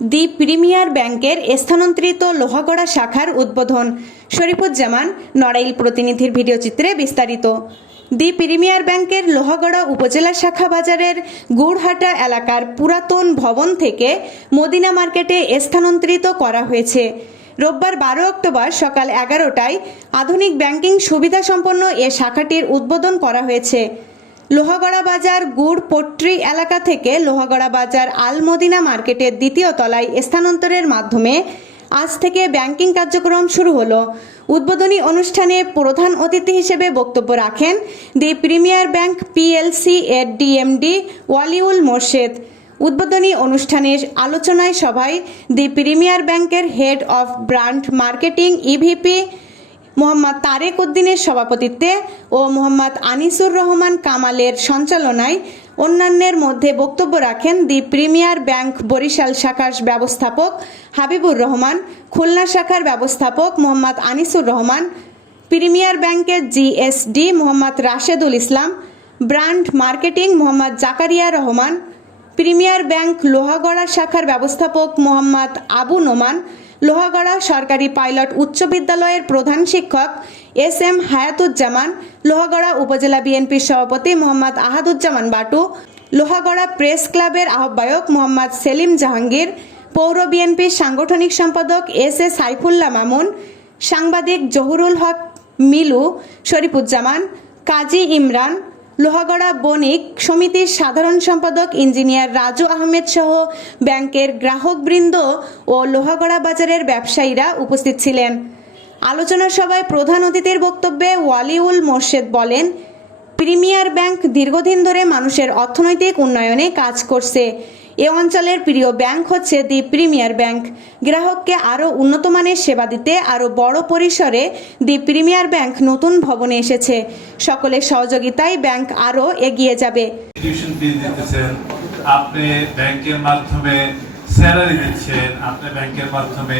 দি premier ব্যাংকের স্থানান্তরিত লোহাগড়া শাখার উদ্বোধন। শরীফুজ্জামান, নড়াইল প্রতিনিধির ভিডিওচিত্রে বিস্তারিত। দি প্রিমিয়ার ব্যাংকের লোহাগড়া উপজেলা শাখা বাজারের গুড়হাটা এলাকার পুরাতন ভবন থেকে মদিনা মার্কেটে স্থানান্তরিত করা হয়েছে। রোববার বারো অক্টোবর সকাল এগারোটায় আধুনিক ব্যাংকিং সুবিধা সম্পন্ন এ শাখাটির উদ্বোধন করা হয়েছে। লোহাগড়া বাজার গুড় পট্রি এলাকা থেকে লোহাগড়া বাজার আলমদিনা মার্কেটের দ্বিতীয় তলায় স্থানান্তরের মাধ্যমে আজ থেকে ব্যাংকিং কার্যক্রম শুরু হলো। উদ্বোধনী অনুষ্ঠানে প্রধান অতিথি হিসেবে বক্তব্য রাখেন দি প্রিমিয়ার ব্যাংক পিএলসি এর ডিএমডি ওয়ালিউল মোর্শেদ। উদ্বোধনী অনুষ্ঠানের আলোচনায় সভায় দি প্রিমিয়ার ব্যাংকের head of brand marketing EVP Mohammad Tareq উদ্দিনের সভাপতিত্বে ও মোহাম্মদ আনিসুর রহমান কামালের সঞ্চালনায় অন্যান্যের মধ্যে বক্তব্য রাখেন দি প্রিমিয়ার ব্যাংক বরিশাল শাখার ব্যবস্থাপক হাবিবুর রহমান, খুলনা শাখার ব্যবস্থাপক মোহাম্মদ আনিসুর রহমান, প্রিমিয়ার ব্যাংকের GSD Mohammad Rashedul Islam, brand marketing Mohammad Zakaria Rahman premier bank Lohagara শাখার ব্যবস্থাপক মোহাম্মদ আবু নোমান, লোহাগড়া সরকারি পাইলট উচ্চ বিদ্যালয়ের প্রধান শিক্ষক এস এম হায়াতুজ্জামান, লোহাগড়া উপজেলা বিএনপির সভাপতি মোহাম্মদ আহাদুজ্জামান বাটু, লোহাগড়া প্রেস ক্লাবের আহ্বায়ক মোহাম্মদ সেলিম জাহাঙ্গীর, পৌর বিএনপির সাংগঠনিক সম্পাদক এস এ সাইফুল্লাহ মামুন, সাংবাদিক জহুরুল হক মিলু শরীফুজ্জামান, কাজী ইমরান লোহাগড়া বণিক সমিতির সাধারণ সম্পাদক ইঞ্জিনিয়ার রাজু আহমেদ সহ ব্যাংকের গ্রাহকবৃন্দ ও লোহাগড়া বাজারের ব্যবসায়ীরা উপস্থিত ছিলেন। আলোচনা সভায় প্রধান অতিথির বক্তব্যে ওয়ালিউল মোর্শেদ বলেন, প্রিমিয়ার ব্যাংক দীর্ঘদিন ধরে মানুষের অর্থনৈতিক উন্নয়নে কাজ করছে। এ অঞ্চলের প্রিয় ব্যাংক হচ্ছে দি প্রিমিয়ার ব্যাংক। গ্রাহককে আরও উন্নত মানের সেবা দিতে আরও বড় পরিসরে দি প্রিমিয়ার ব্যাংক নতুন ভবনে এসেছে। সকলের সহযোগিতায় ব্যাংক আরও এগিয়ে যাবে। আপনি ব্যাংকের মাধ্যমে স্যালারি দিচ্ছেন, আপনি ব্যাংকের মাধ্যমে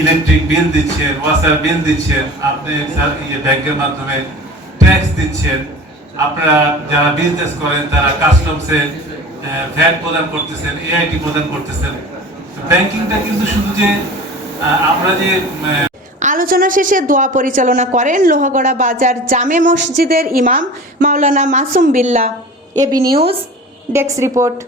ইলেকট্রিক বিল দিচ্ছেন ওয়াসার বিল দিচ্ছেন, আপনি ইয়ে ব্যাংকের মাধ্যমে ট্যাক্স দিচ্ছেন। আপনারা যারা বিজনেস করেন, তারা কাস্টমসে ভ্যাট প্রদান করতেছেন এআইটি প্রদান করতেছেন। ব্যাংকিংটা কিন্তু শুধু যে আমরা যে আলোচনা শেষে দোয়া পরিচালনা করেন লোহাগড়া বাজার জামে মসজিদের ইমাম মাওলানা মাসুম বিল্লা এবি নিউজ, ডেস্ক রিপোর্ট।